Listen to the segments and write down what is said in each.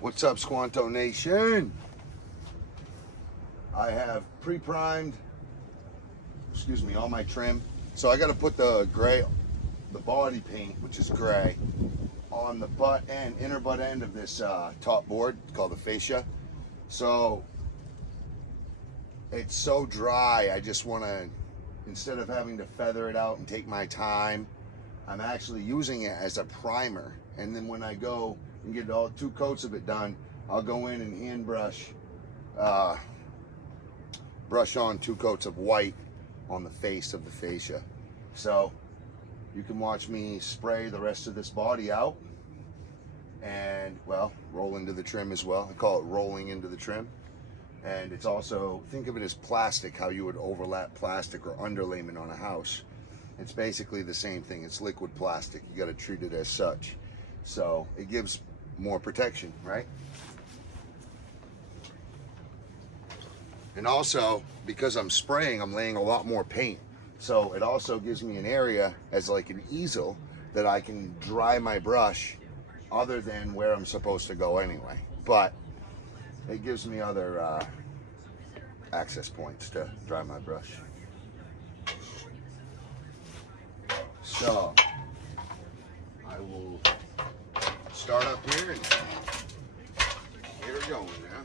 What's up, Squanto Nation? I have pre-primed, all my trim. So I got to put the body paint, which is gray, on the butt end, inner butt end of this top board called the fascia. So it's so dry, I just want to, instead of having to feather it out and take my time, I'm actually using it as a primer. And then when I go and get all 2 coats of it done, I'll go in and hand brush on 2 coats of white on the face of the fascia. So you can watch me spray the rest of this body out and, well, roll into the trim as well. I call it rolling into the trim. And it's also, think of it as plastic, how you would overlap plastic or underlayment on a house. It's basically the same thing. It's liquid plastic. You got to treat it as such. So it gives more protection, right? And also, because I'm spraying, I'm laying a lot more paint. So it also gives me an area as like an easel that I can dry my brush other than where I'm supposed to go anyway. But it gives me other access points to dry my brush. So I will start up here and get her going now.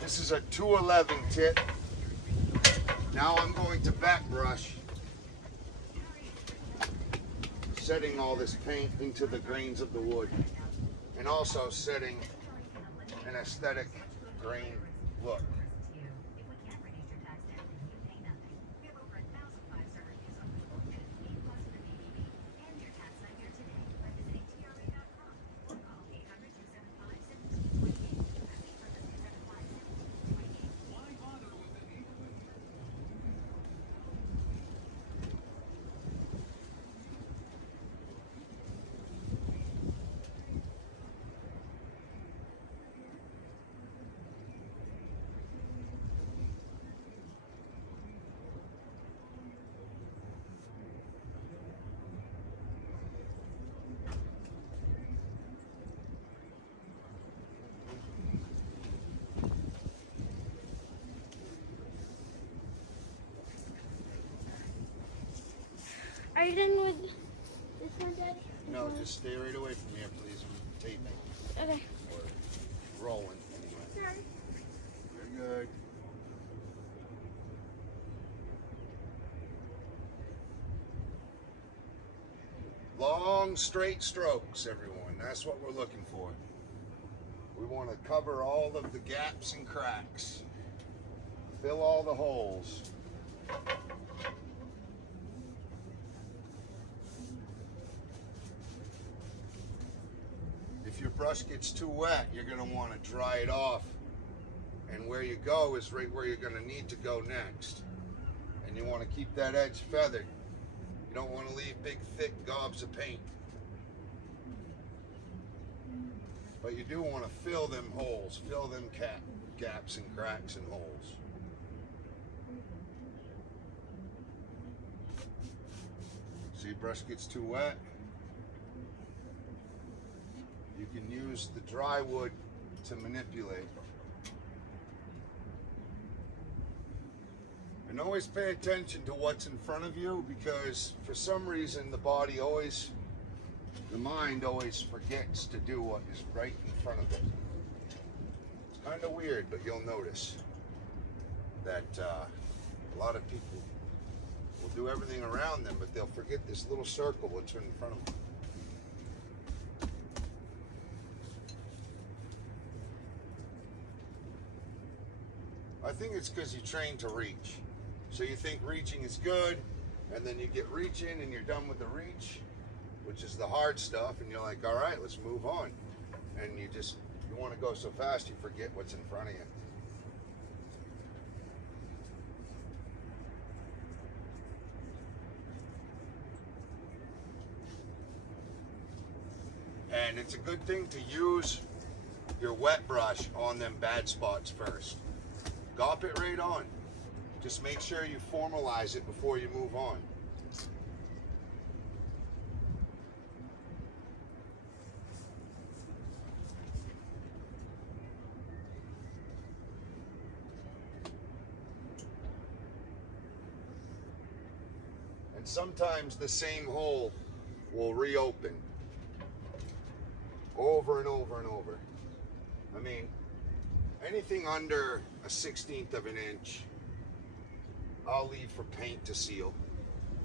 This is a 211 tip. Now I'm going to back brush, setting all this paint into the grains of the wood, and also setting an aesthetic grain look. Are you done with this one, Daddy? No, just stay right away from here, please. I'm taping. Okay. Or rolling, anyway. Sure. Very good. Long, straight strokes, everyone. That's what we're looking for. We want to cover all of the gaps and cracks. Fill all the holes. If your brush gets too wet, you're going to want to dry it off. And where you go is right where you're going to need to go next. And you want to keep that edge feathered. You don't want to leave big, thick gobs of paint. But you do want to fill them holes, fill them gaps and cracks and holes. See, brush gets too wet. You can use the dry wood to manipulate. And always pay attention to what's in front of you, because for some reason the mind always forgets to do what is right in front of it. It's kind of weird, but you'll notice that a lot lot of people will do everything around them, but they'll forget this little circle what's in front of them. I think it's because you train to reach. So you think reaching is good, and then you get reaching and you're done with the reach, which is the hard stuff, and you're like, all right, let's move on. And you want to go so fast you forget what's in front of you. And it's a good thing to use your wet brush on them bad spots first. Gop it right on. Just make sure you formalize it before you move on. And sometimes the same hole will reopen over and over and over. I mean, anything under a 1/16 of an inch, I'll leave for paint to seal.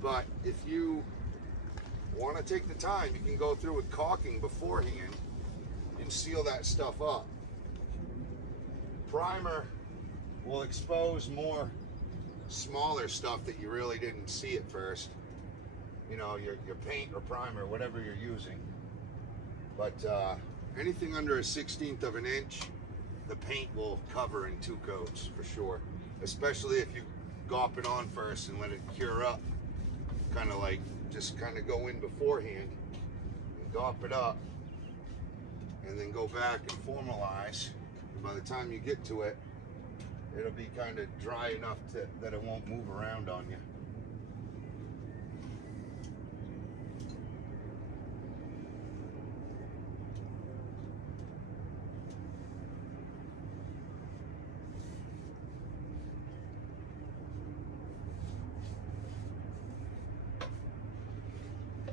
But if you want to take the time, you can go through with caulking beforehand and seal that stuff up. Primer will expose more smaller stuff that you really didn't see at first. You know, your paint or primer, whatever you're using. But anything under a 1/16 of an inch, the paint will cover in 2 coats for sure. Especially if you gop it on first and let it cure up. Kind of like, just kind of go in beforehand and gop it up. And then go back and formalize. And by the time you get to it, it'll be kind of dry enough that it won't move around on you.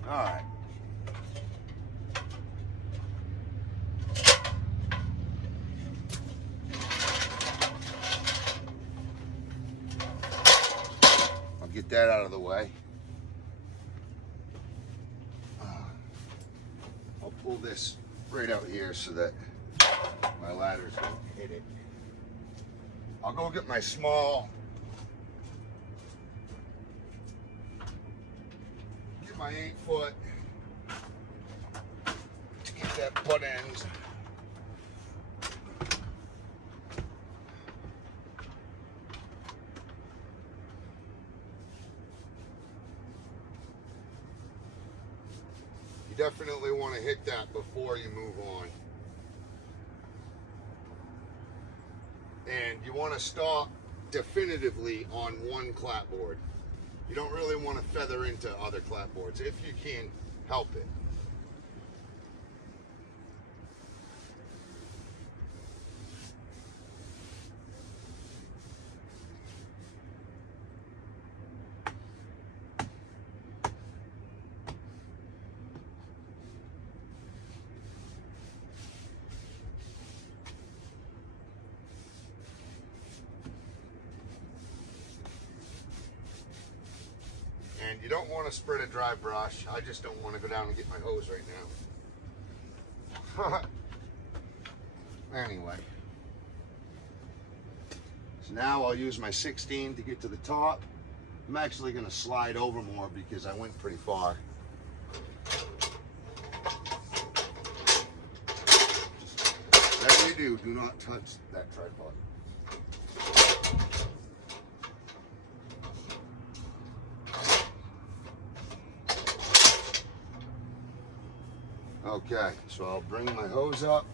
All right. I'll get that out of the way. I'll pull this right out here so that my ladders don't hit it. I'll go get my small, my 8-foot to get that butt end. You definitely want to hit that before you move on. And you want to stop definitively on one clapboard. You don't really want to feather into other clapboards if you can help it. And you don't want to spread a dry brush. I just don't want to go down and get my hose right now. Anyway. So now I'll use my 16 to get to the top. I'm actually going to slide over more because I went pretty far. Whatever you do not touch that tripod. Okay, so I'll bring my hose up.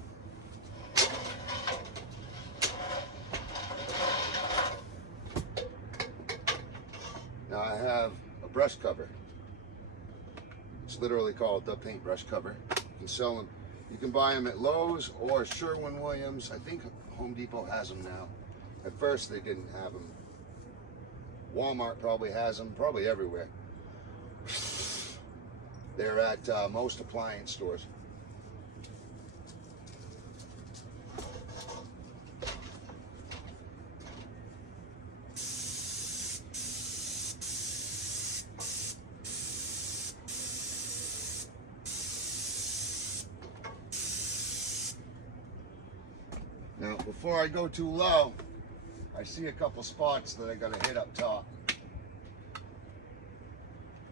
Now I have a brush cover. It's literally called the paintbrush cover. You can sell them. You can buy them at Lowe's or Sherwin-Williams. I think Home Depot has them now. At first they didn't have them. Walmart probably has them, probably everywhere. They're at most appliance stores. before I go too low, I see a couple spots that I gotta hit up top.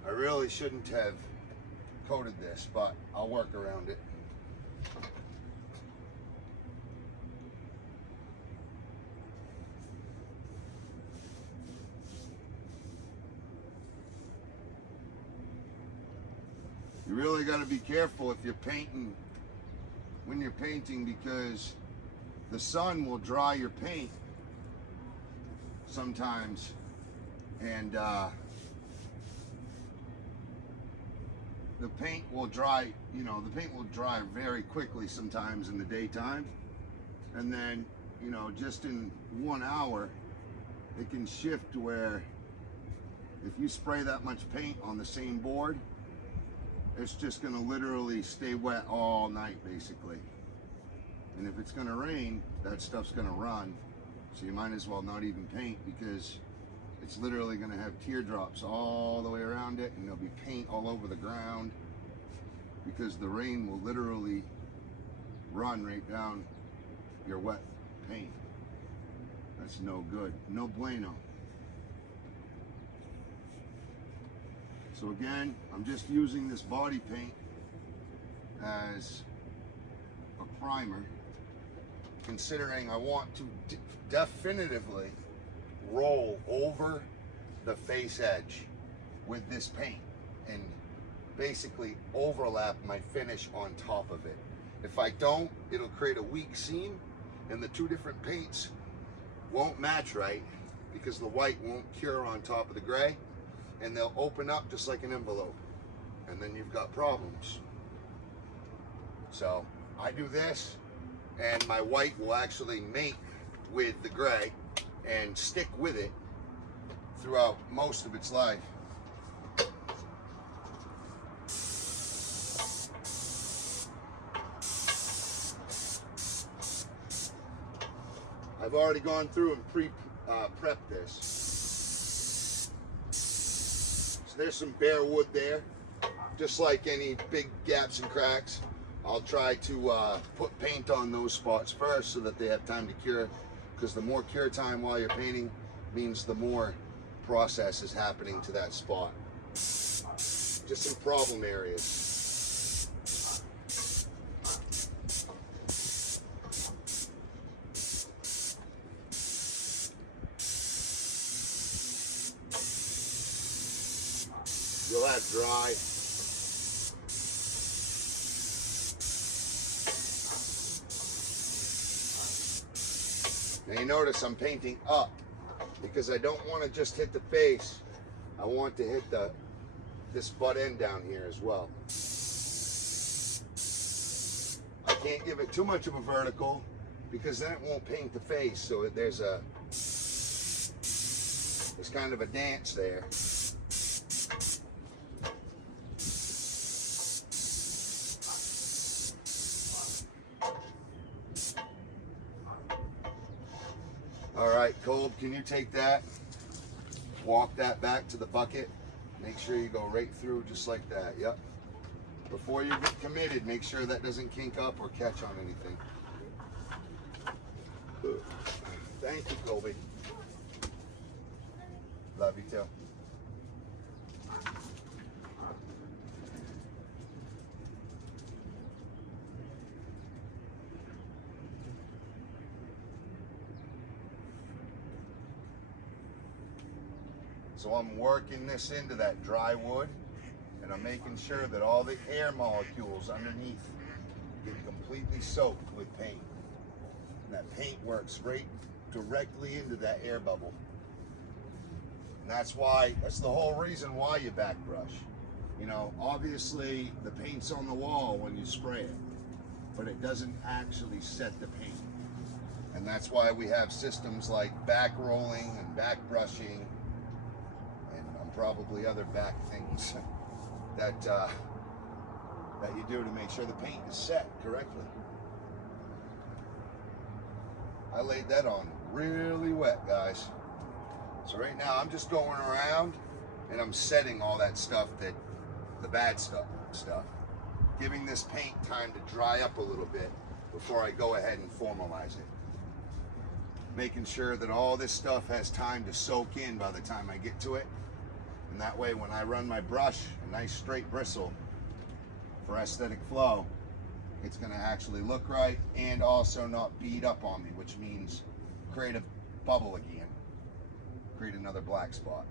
I really shouldn't have coated this, but I'll work around it. You really got to be careful if you're painting, when you're painting, because the sun will dry your paint sometimes, and the paint will dry, you know, the paint will dry very quickly sometimes in the daytime, and then, you know, just in 1 hour it can shift where if you spray that much paint on the same board, it's just going to literally stay wet all night basically. And if it's going to rain, that stuff's going to run, so you might as well not even paint, because it's literally going to have teardrops all the way around it, and there'll be paint all over the ground, because the rain will literally run right down your wet paint. That's no good, no bueno. So again, I'm just using this body paint as a primer, considering I want to definitively roll over the face edge with this paint and basically overlap my finish on top of it. If I don't, it'll create a weak seam, and the two different paints won't match right, because the white won't cure on top of the gray, and they'll open up just like an envelope, and then you've got problems. So I do this, and my white will actually mate with the gray and stick with it throughout most of its life. I've already gone through and prepped this. So there's some bare wood there. Just like any big gaps and cracks, I'll try to put paint on those spots first so that they have time to cure, because the more cure time while you're painting means the more process is happening to that spot. Just some problem areas. You'll have dry. Now you notice I'm painting up, because I don't want to just hit the face. I want to hit this butt end down here as well. I can't give it too much of a vertical, because then it won't paint the face. So there's kind of a dance there. All right, Colb, can you take that, walk that back to the bucket, make sure you go right through just like that. Yep. Before you get committed, make sure that doesn't kink up or catch on anything. Thank you, Colby. Love you too. So I'm working this into that dry wood, and I'm making sure that all the air molecules underneath get completely soaked with paint. And that paint works right directly into that air bubble. And that's the whole reason why you back brush. You know, obviously the paint's on the wall when you spray it, but it doesn't actually set the paint. And that's why we have systems like back rolling and back brushing, probably other back things that you do to make sure the paint is set correctly. I laid that on really wet, guys. So right now I'm just going around and I'm setting all that stuff, the bad stuff, giving this paint time to dry up a little bit before I go ahead and formalize it. making sure that all this stuff has time to soak in by the time I get to it. And that way when I run my brush, a nice straight bristle for aesthetic flow, it's going to actually look right and also not bead up on me, which means create a bubble again, create another black spot.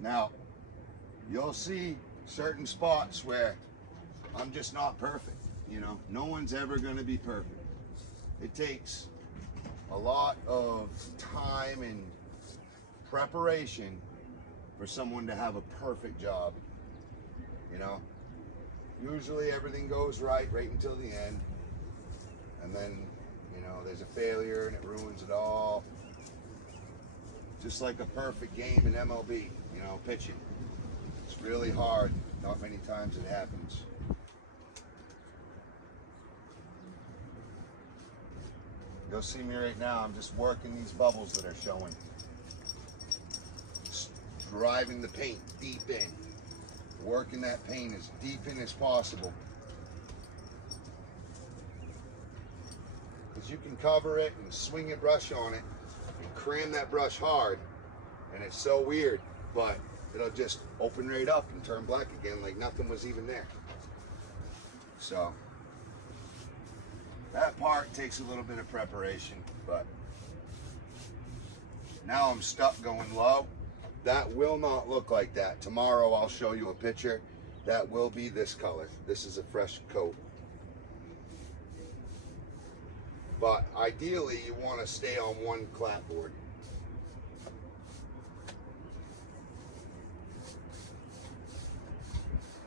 Now, you'll see certain spots where I'm just not perfect. You know, no one's ever going to be perfect. It takes a lot of time and preparation for someone to have a perfect job. You know, usually everything goes right until the end. And then, you know, there's a failure and it ruins it all. Just like a perfect game in MLB, you know, pitching. It's really hard. Not many times it happens. You'll see me right now. I'm just working these bubbles that are showing. Just driving the paint deep in. Working that paint as deep in as possible. Because you can cover it and swing your brush on it and cram that brush hard, and it's so weird, but it'll just open right up and turn black again like nothing was even there. So that part takes a little bit of preparation, but now I'm stuck going low. That will not look like that. Tomorrow I'll show you a picture that will be this color. This is a fresh coat. But ideally, you want to stay on one clapboard.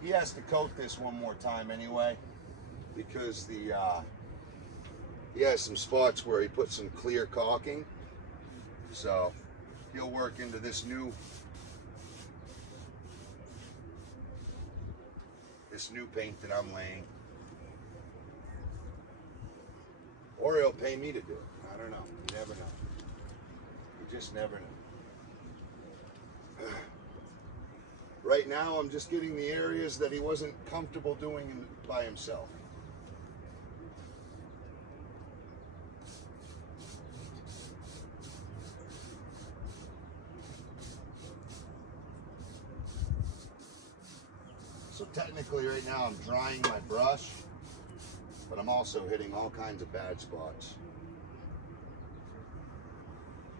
He has to coat this one more time anyway, because he has some spots where he put some clear caulking. So he'll work into this new paint that I'm laying. Or he'll pay me to do it. I don't know. You never know. You just never know. Right now, I'm just getting the areas that he wasn't comfortable doing by himself. So technically right now I'm drying my brush, but I'm also hitting all kinds of bad spots.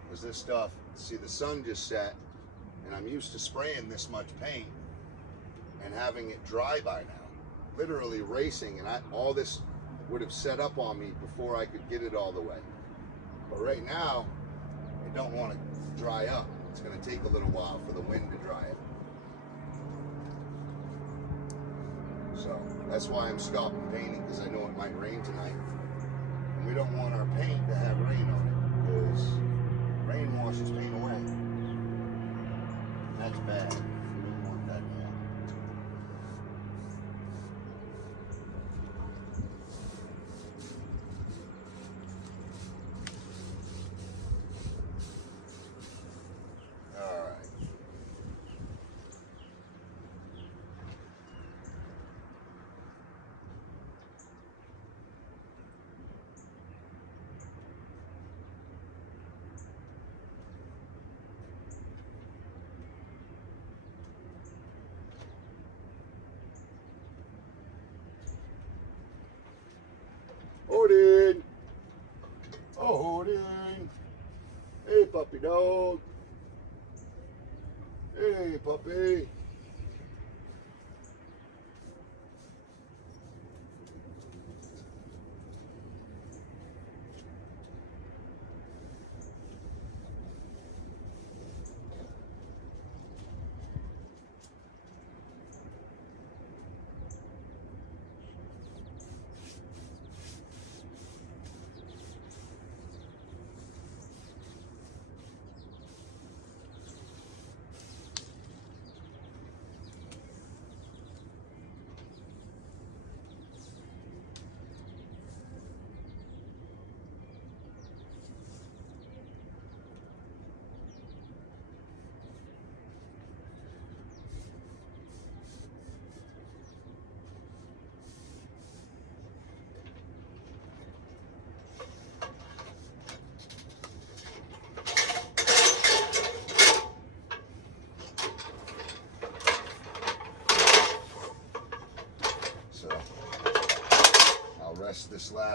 Because this stuff, see, the sun just set, and I'm used to spraying this much paint and having it dry by now. Literally racing, and all this would have set up on me before I could get it all the way. But right now, I don't want to dry up. It's going to take a little while for the wind to dry it. So that's why I'm stopping painting, because I know it might rain tonight. And we don't want our paint to have rain on it, because rain washes paint away. That's bad. We don't want that now. All right. Odin! Oh, Odin! Hey, puppy dog! Hey, puppy!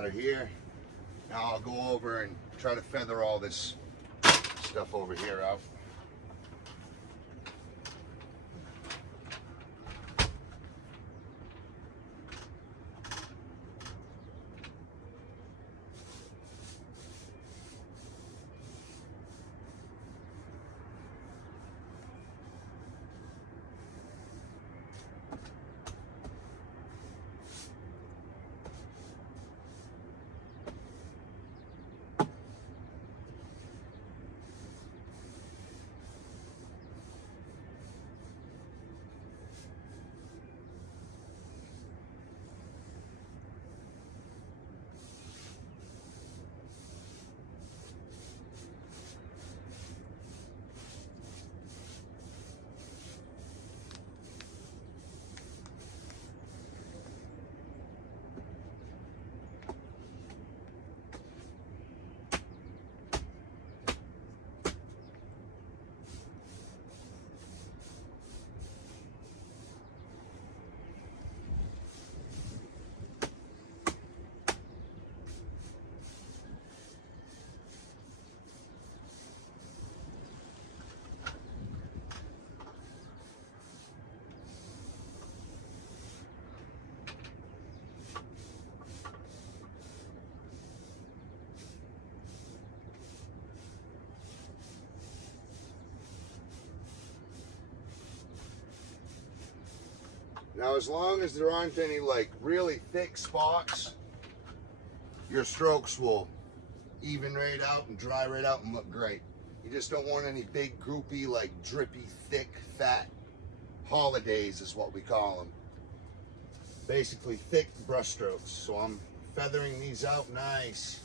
out of here. Now I'll go over and try to feather all this stuff over here out. Now, as long as there aren't any like really thick spots, your strokes will even right out and dry right out and look great. You just don't want any big groupy, like drippy, thick, fat holidays is what we call them. Basically thick brush strokes. So I'm feathering these out nice,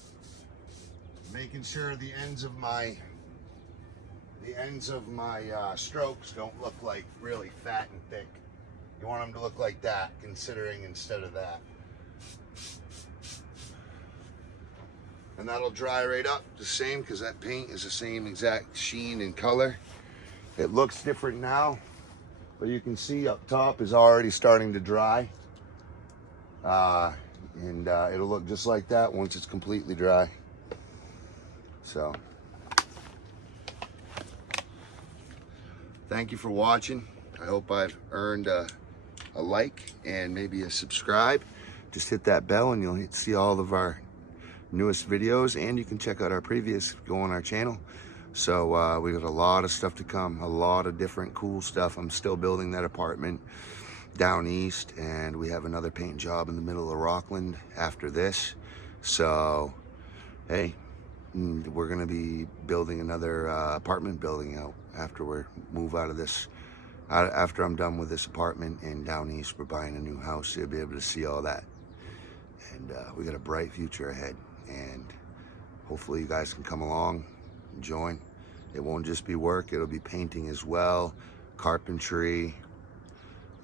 making sure the ends of my strokes don't look like really fat and thick. You want them to look like that, considering instead of that. And that'll dry right up the same, because that paint is the same exact sheen and color. It looks different now, but you can see up top is already starting to dry. It'll look just like that once it's completely dry. So, thank you for watching. I hope I've earned a like and maybe a subscribe. Just hit that bell and you'll see all of our newest videos, and you can check out our previous, go on our channel. So we got a lot of stuff to come, a lot of different cool stuff. I'm still building that apartment down east, and we have another paint job in the middle of Rockland after this. So hey, we're gonna be building another apartment building out after we move out of this. After I'm done with this apartment in down east, we're buying a new house. So you'll be able to see all that. And we got a bright future ahead. And hopefully you guys can come along and join. It won't just be work, it'll be painting as well, carpentry,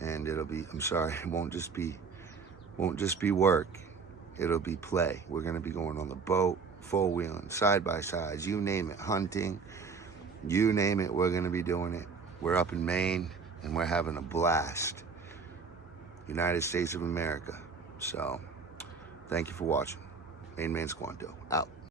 and it'll be, I'm sorry, it won't just be work, it'll be play. We're gonna be going on the boat, four-wheeling, side-by-sides, you name it, hunting, you name it, we're gonna be doing it. We're up in Maine, and we're having a blast. United States of America. So, thank you for watching. Main Squanto, out.